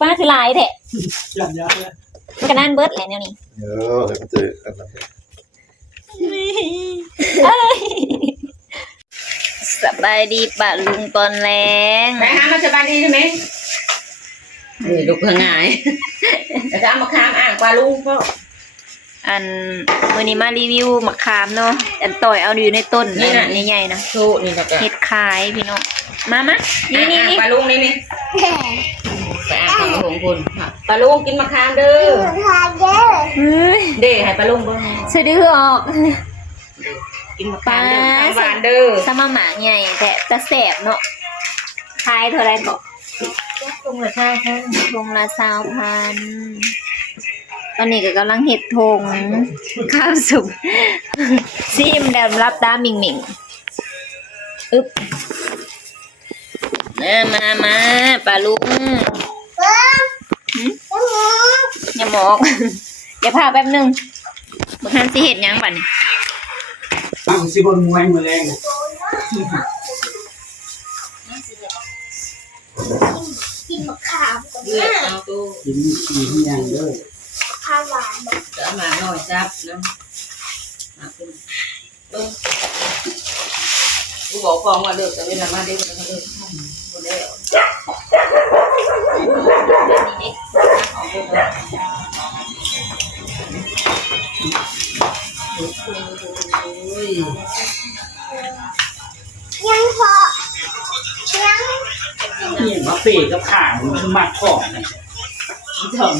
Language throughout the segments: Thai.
ป้าคือลายแท้หลับยาวเลยมันก็นั่นเบิดแหละเนี่ยนี่เจอกันนะสบายดีป่ะลุงตอนแรงไปหามาสบายดีใช่ไหมลูกเพื่อง่ายแต่จะเอามาค้างอ่างปลาลุงก็อันมื้อนี้มารีวิวมะขามเนาะอันต่อยเอาอยู่ในต้นนี่นะใหญ่ๆนะสู้นี่แล้วก็เฮ็ดขายพี่น้องมานี่ปลาลุงนี่ไปอ่างของคุณปลาลุงกินมะขามเด้อเด้ให้ปลาลุงเบิ่งสะดือออกกินมะขามเด้อหวานเด้อสมาหมาใหญ่แต่แสบเนาะขายเท่าไรบอกตรงละใช่ค่ะทงละ20,000ตอนนี้ก็กำลังเห็ดทงข้าวสุกซิมแดมรับตามิงอึ๊บมาปลาลุงอย่าหมอกเดี๋ยวพาแป๊บนึงบุคคลสิเห็ดยังบ่นี่ตั้งสิบนมวยมือแรงกินมะขามก่อนนะกินอย่างเด้อข้าวหวานจะมาหน่อยจับนะกูบอกฟองว่าเลิกแต่เวลามาเด็กมันก็เลิกหมดแล้วยังพอนี่มาเปย์กับข่างมันมัดของนะชอบ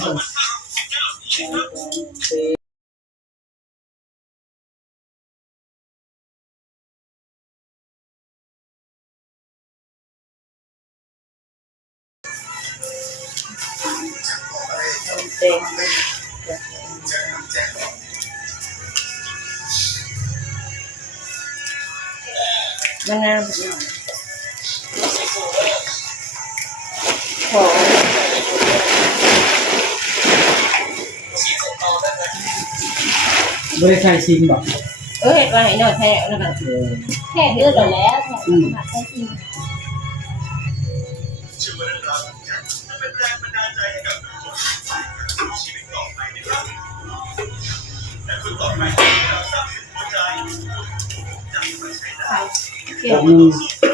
เต็มยังไงขอบริษัทซิมบอกเห็ดว่าไหนหน่อยแท้นะครับแค่เดือดแล้วแค่ผัดได้จริง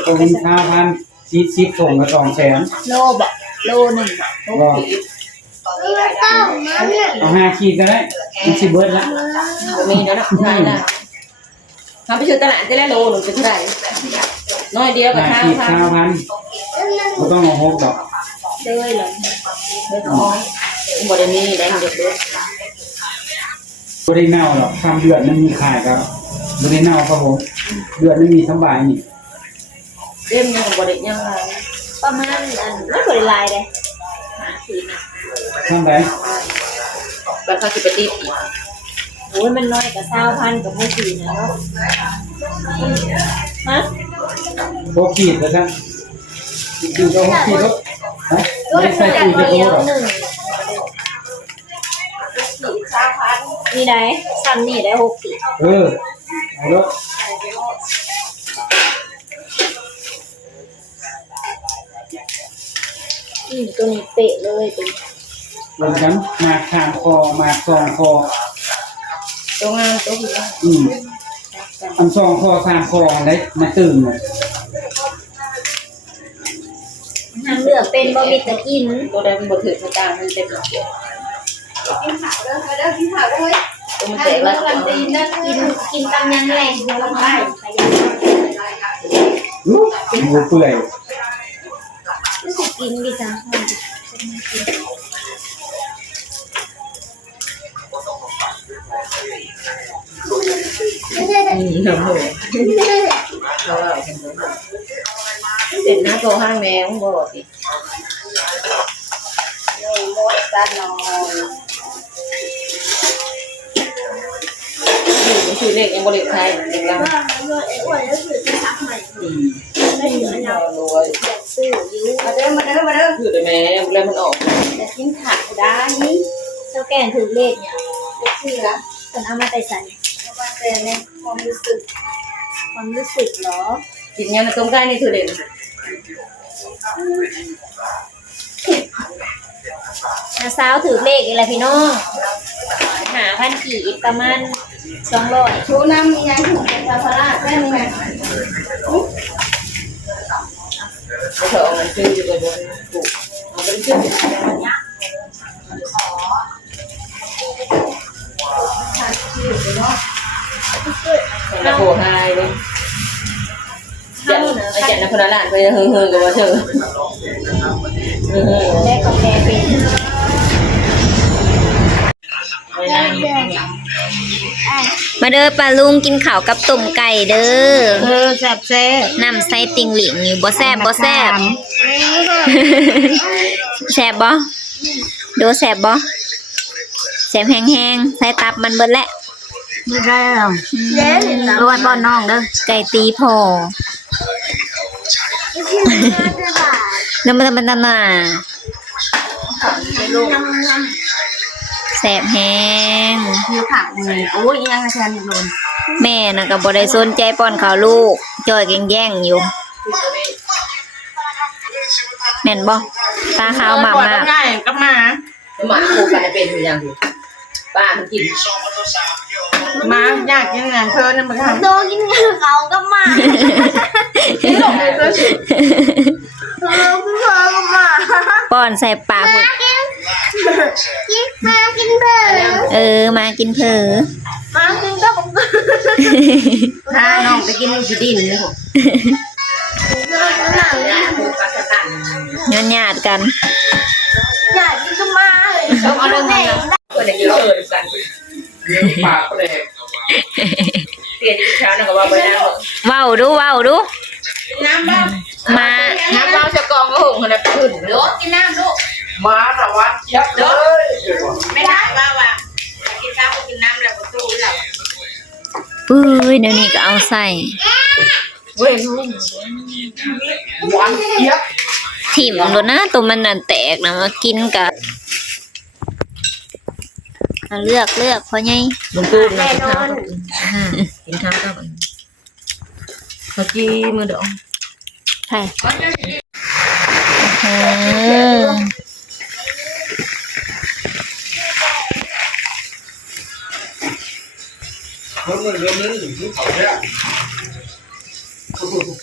ผม5,000ส่งกระ200,000โลบะโล1เอา5 ขีดก็ได้มันสิเบิดละมีแล้วนะได้ได้ทำไปซื้อตลาดจะได้โลหนึ่งจะเท่าไหร่น้อยเดียวกับข้าว5 ขีด 9,000ก็ต้องเอา6ดอกเลยเหรอไม่น้อยบริณีแดงเด็ดด้วยบริเน่าหรอกทำเดือนมันมีขายครับบริเน่าครับผมเดือนไม่มีสบายนี่เต็มยังบริยังไงประมาณไม่บริลายเลยทำไรแบบเขาจะไปติดโอ้ยมันน้อยกับ20,000กับไม่สีนะเนาะฮะ6 ขีดแล้วครับจริงๆก็6 ขีดแล้วไม่ใส่ปุ๋ยจะโตหรอนี่ได้ซ้ำนี่ได้6 ขีดเอาแล้วตัวนี้เป๊ะเลยเหมือนกันมาขามคอมาซองคอตัวงานตัวหัวอันซองคอ3 คอได้มาตื่นเลยทางเลือกเป็นบะหมี่ตะกินตัวใดมันบดถือตามันเต็มกินผักด้วยกินผักด้วยตัวมันเจ๋งแล้วกินตำยังแรงเยอะมากหมูเปื่อยรู้สึกกินดีจังหนูเราเด็ดหน้าโตห้างแมวบ่สิโมดซะหน่อยมันคือเล็กยังบริไทยเด็กเราอ้วนแล้วคือจะทักใหม่ไม่เหลือแล้วรวยซื้อยิ้วมาเด้อคือแต่แม่แล้วมันออกแต่กินผักได้เจ้าแก่ถือเลขเนี่ยชื่อละคนเอามาใส่มาแต่ในความรู้สึกเหรอกินยังตรงใกล้นี่คือเด่น น้าสาวถือเลขอีกแล้วพี่น้องหาพันกี่อีกประมาณ200ชูน้ำมียังถึงเป็นซาฟาร่าแค่นี้ไง ไม่เถอะเอาเงินซื้ออยู่กับบนถูกเอาไปซื้อแล้วโหทายเลยจัดนะพนักงานเขาจะเฮือๆกับว่าเธอ เลขของแกเป็น มาเด้อปลาลุงกินข้าวกับต้มไก่เด้อ แซ่บแซ่บ น้ำใส่ติ่งหลิงอยู่บ่แซ่บบ่แซ่บ แซ่บบ่ดูแซ่บบ่แซ่บแห้งๆใส่ตับมันเบิดแหละ ไม่ได้หรอกรวดบอนน้องเด้อ ไก่ตีพอน้ำมันน่ะแซ่บแห้ง ผิวขาวนี่โอ้ยยังแทนโดน แม่น่ะก็บ่ได้สนใจป้อนข้าวลูกจ้อยแย่งๆอยู่แม่นบ่ตาขาวมาก ง่ายก็มาหมาโคกันเป็นอย่างอยู่ป้ามันกินมายากยังไงเธอเนี่ยมันทำ โดนกินเขาก็มา ที่หลงเลยก็สิ ป้อนใส่ปากหมด มากินเบอร์ มากินเผลอ มากินก็บอก พาน้องไปกินลูกดินเลยผม ญาติกัน อยากกินก็มาเลย ต้องเอาเรื่องนี้คนอย่างนี้เรากัน เลี้ยงปากก็เลย เปลี่ยนอีกเช้านะก็ว่าไปแล้ว เว้าดู น้ำบ้าง มา น้ำเราจะกองก็หงมันขึ้นลูกกินน้ำลูก มาแต่ว่าเจี๊ยบเลย ไม่ได้ว่ากินข้าวก็กินน้ำแล้วก็ตู้แล้ว ปื้ยเดี๋ยวนี้ก็เอาใส่ เว้ยลูก หวานเจี๊ยบ ถิ่มโดนนะตัวมันน่ะแตกนะมากินกับเอาเลือกพอไง มึงตู้นะกินข้าวก็เมื่อกี้มือเดียว ใช่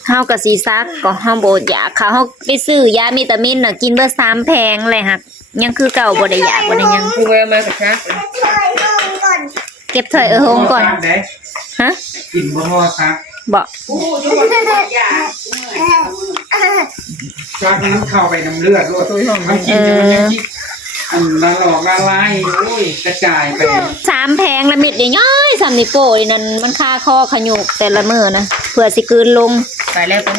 เฮากับสีซักก็เฮาบ่อยากเขาเฮาไปซื้อยาวิตามินน่ะกินเบิด3แพงเลยฮักยังคือเก่าบ่ได้อยากบ่ได้ยัง กูแวะมากับชัก เก็บถ้วยโฮงก่อนฮะ กินบ่พอซัก บ่ ซักนั้นเข้าไปน้ำเลือดด้วยทั้งกินจะมันยังคิดอันละหลอกละลายโอ้ยกระจายไป 3แพงละมิดย่อยๆ3นิ้วโป้ยนั่นมันค่าคอขยุกแต่ละมื้อนะเพื่อสิกลืนลง ไปแล้วไป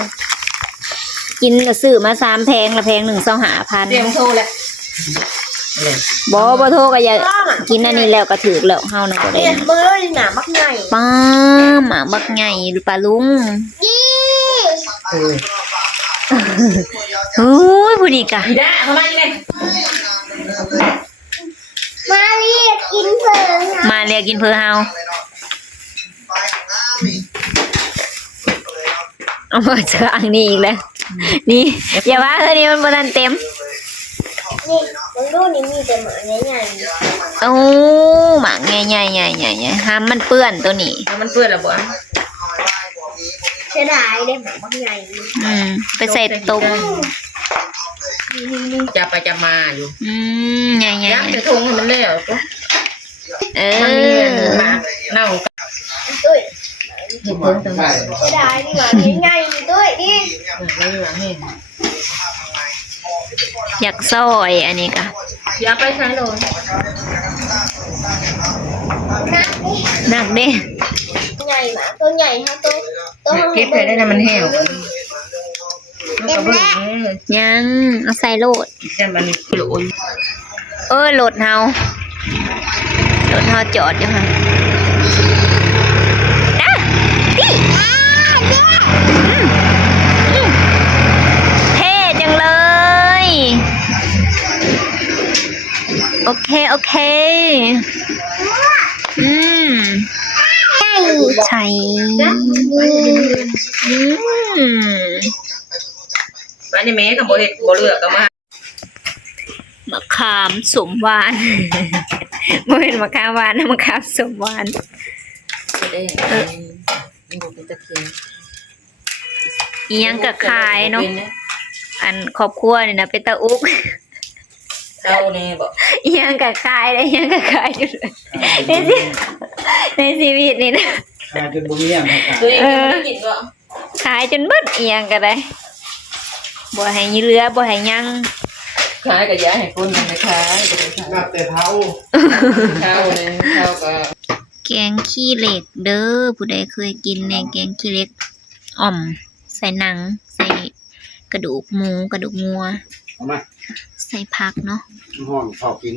กินก็ซื้อมา3แพงละแพง1 25,000 เตรียมโทรแล้ว บ่โทรก็อย่ากินอันนี้แล้วก็ถูกแล้วเฮานะบ่ได้ เบอร์หนามักใหญ่ ป้าหมาบักใหญ่หรือปลาลุงโอ้ยผู้นี้กะ อีด้าทำไมเลย มาเรียกกินเพิ่ง มาเรียกกินเพื่อเฮาเอามาเจออันนี้อีกแล้วนี่อย่าว่าเธอนี่มันบ่ทันเต็ม นี่มึงดูนี่มีแต่หมาใหญ่ โอ้หมาใหญ่ๆห้ามมันเปื้อนตัวนี้ มันเปื้อนแล้วบ่ ๆเสียดายเลยหมามักใหญ่ ไปใส่ต้ม จะไปจะมาอยู่ ใหญ่ ย้ำจะทงให้มันแล้วก็ ๆเอ มันมี อ หมาเน่า ตุ้ย เห็นเพิ่งตั้งแต่ เสียดายนี่หมาใหญ่ๆตุ้ยนี่ ไม่หวังเห็น อยากซอยอันนี้กะ อย่าไปใช้เลย หนักเด้ ใหญ่หมาตัวใหญ่เท่าตัว เก็บไปได้นะมันแห้ว ยังเอาใส่โลด แต่มันโหลน โหลดเฮาจอดอยู่ค่ะเท่จังเลย โอเคใช่บ้านนี้แม่กับโบเห็ดโบเลือกก็มา มะขามสมหวาน บ่เป็นมะขามหวานนะมะขามสมหวาน ได้มันบ่เป็นตะเคียน อีหยังก็ขายเนาะอันครอบครัวนี่นะเป็นตาอุก เจ้าแน่บ่ อีหยังก็ขายได้อีหยังก็ขายอยู่เลยในชีวิตนี่นะ ขาจนบ่มีอย่างไร ตัวเองยังไม่ได้กินบ่ ขายจนเบิดอีหยังก็ได้บ่ให้เหลือบ่ให้ยัง ขายก็อย่าให้คนมันไปขายก็ได้ขาย นับแต่เท้า ข้าวเลยข้าวก็ แกงขี้เหล็กเด้อผู้ใดเคยกินแหน่แกงขี้เหล็กอ่อม ใส่หนัง ใส่กระดูกหมูกระดูกงัว เอามา ใส่ผักเนาะ ห้องพอกิน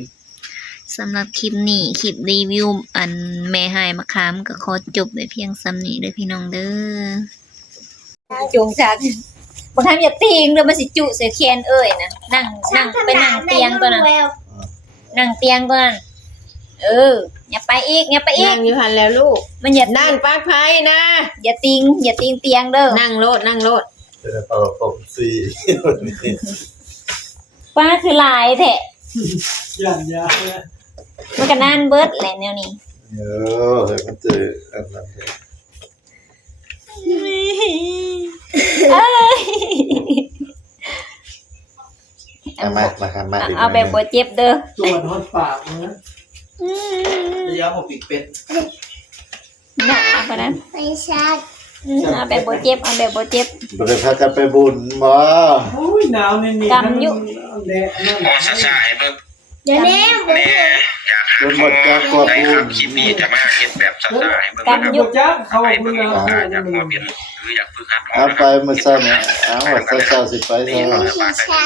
สำหรับคลิปนี้คลิปรีวิวอันแม่หายมะขามก็ขอจบไว้เพียงซ้ำนี้เด้อพี่น้องเด้อจงจักบางครั้งอย่าติงเด้อมันสิจุใส่เทียนเอ้ยนะนั่งไปนั่งเตียงตัวนั้นนั่งเตียงตัวนั้นอย่าไปอีกอย่าไปอี นั่ ก งอยู่หันแล้วลูก มันอย่า นั่งปากไผนะ อย่าติงเตียงเด้อ นั่งโลดนั่งโลด จะเป่าผมสีวันนี้ ป้าคือหลายแท้ ย่านยา มันก็นั่นเบิดแหละแนวนี้ มันเจออันนั้น มาหามา เอาแบบบ่เจ็บเด้อ ตรวจฮอดปากนะระยะผมปิดเป็น น่ะเอาไปนั้น ไม่ใช่ เอาแบบบ่เจ็บเอาแบบบ่เจ็บ บริษัทจะไปบุญบ่ โอ้ยหนาวนี่นี่ กำอยู่ แดดนั่น พอซาซาให้เบิ่ง เดี๋ยวนี้ แม่อยาก จนหมดจากกว่า ได้ บุ ครั ญ บคลิปนี้จะมาเฮ็ดแบบซาซาให้เบิ่ง กัน นะครับ อยู่ จักเขา ไป เพิ่ เบิ่ ง ง เอา ว่า ให้ อยาก มัน มาเป็นหรืออยากฝึกหัด เอาไปเมื่อซ้ำเอาว่าเจ้าสิไป นี่ เถ เรา อะ จะมาใส่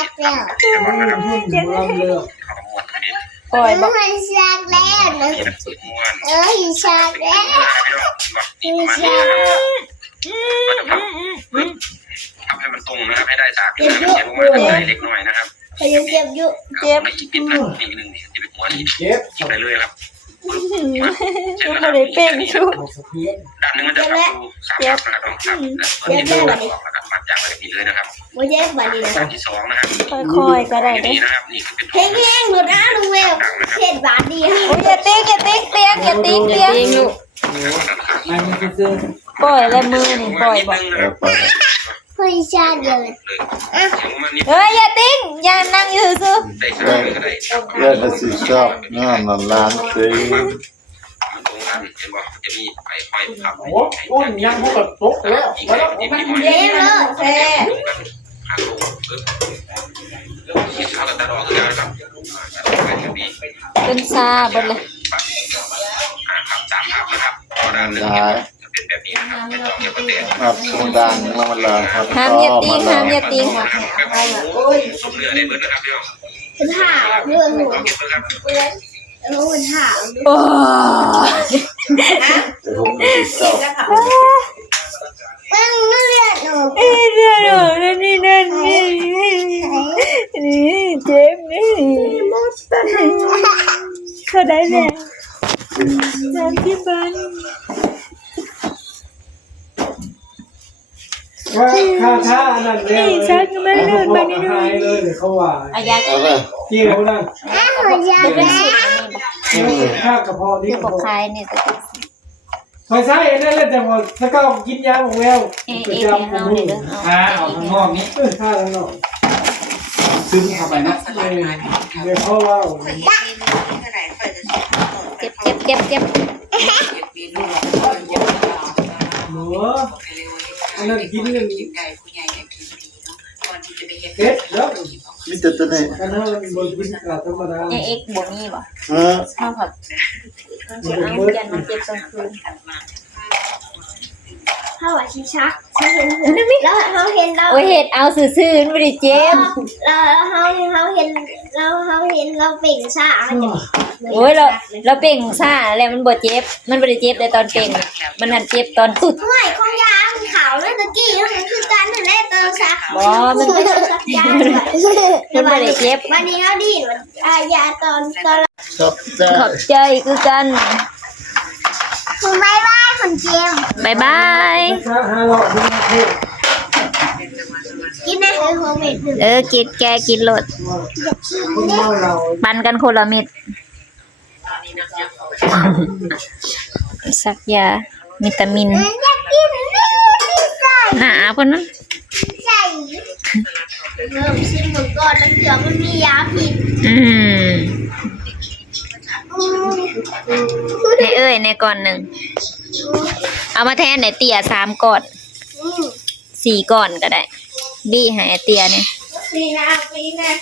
จะมานะครับ หุ้นบ่เลิก เขาก็ม้วนกันดิ ปล่อยบ่ มันชักแล้วนะ นี่นะฝึกม้วน ชักแล้ว พี่น้องนี่ประมาณนี้นะครับทำให้มันตรงนะครับให้ได้ฉากนี้นะครับอย่าลงมาทางไหนเล็กน้อยนะครับ พยังเจ็บอยู่ ไม่อีกนิดนะอีกนึงนี่จะเป็นหัวนี่ เจ็บ หยิบไปเลยครับเจ็บ บ่ นะครับ ได้เป้งชุด เอาสะเพียน ด้านนึงมันจะทำดูสามครับนะครับต้องทำแล้วก็ดันออกนะครับมัดยางไว้แบบนี้เลยนะครับ ไม่เจ็บวันนี้นะ ด้านที่สองนะครับ ค่อยๆก็ได้เด้ นี่นะครับนี่คือเป็น เพลงเพลงหลุดนะลุงเวลเห็ดบาทดีฮะ โอ้ยอย่าติ๊กเตียงอย่าติ๊กเตียง ลูก มันคือ ปล่อยแล้วมือนี่ปล่อยบ่ เอาไป ไม่ใช่เดิน เฮ้ยอย่าติ๊งอย่านั่งอยู่ซื่อ ได้สามก็ได้ เรื่องนั้นสิชอบงานนั้นล้านสิ มันตรงกันเห็นบ่จะมีไฟไฟพับ โอ้อ้นยังพวกตกแล้ว อีก มา แล้ แล้ว ว อีกนิดหน่อย เย้เลยแซ่ หักลงปึ๊บคิดเท่ากับตาดอกคือกันครับไปทางนี้ เป็นซาเบิดเลย ครับสามครับนะครับด้านหนึ่งจะเป็นแบบนี้นะครับไม่ต้องเกี่ยวกับเตะ ครับคงดังมามันลาครับ ห้ามอย่าติ๊งห้ามอย่าติ๊ง เรือได้เบิร์ดนะครับพี่น้อง เป็นห่าเรื่องหนู เก็บเบิร์ดครับ แล้วเป็นห่า โอ้ แต่ผมก็สิชอบ เป็นเลือดหนู เดี๋ยวนี่เจ็บนี่เขาได้แล้ว30 บาท ว่าค่าอันนั้นแล้วชักไม่เลื่อนไปนี่ด้วยเลยเขาว่า อายา เอาไป เกี่ยวนั่น หัวยาแล้ ค่ากระเพาะนี่ คือบอกคลายเนี่ยตัว คอยใช้นั่นแหละแต่ว่าถ้าก็กินยาของแวว เฮาเนี่ยเด้อ เอาข้างนอกนี้ค่าข้างนอกซึมเข้าไปนะเดี๋ยวเขาว่า เจ็บ หนูอันนั้นกินหนึ่งเด็ดแล้ว มีแต่ตัวนี้ กันนั้นบนกินกาธรรมดา เอ็กบ่มีบ่ เออ เฮาครับเอายันมันเจ็บกลางคืน เขาว่าชิชักเขาเห็นแล้วเขาเห็นเรา โอ้ยเฮ็ดเอาซื่อๆบ่ได้เจ็บ แล้วเขาเห็นเราเป่งซ่ามันจะ โอ้ยเราเป่งซ่าแล้วมันบ่เจ็บมันบ่ได้เจ็บเลยตอนเป่งมันหันเจ็บตอนตุด ห่วยของยาขาวเลยตะกี้มันคือการนั่นแหละตอนซัก บ่มัน ยา มันบ่ได้เจ็บ วันนี้เขาดีมันยาตอน ชอบแซ่ ขอบใจคือกัน คุณบายบายคุณเจม บ๊ายบาย ค่า500นี่คือ กินได้เลยโฮเมดหนึ่ง กินแกกินโลดปันกันคนละเม็ดสักยาวิตามิน อยากกินนี่ใส่ หนาคนนั้น ใส่เริ่มชิมเหมือนก่อนแล้วเผื่อมันมียาผิด ในเอ้ยในก่อนหนึ่งเอามาแทนในเตี่ย3ก่อน4ก่อนก็ได้บี้ให้ไอ้เตี่ยเนี่ย ปีนะ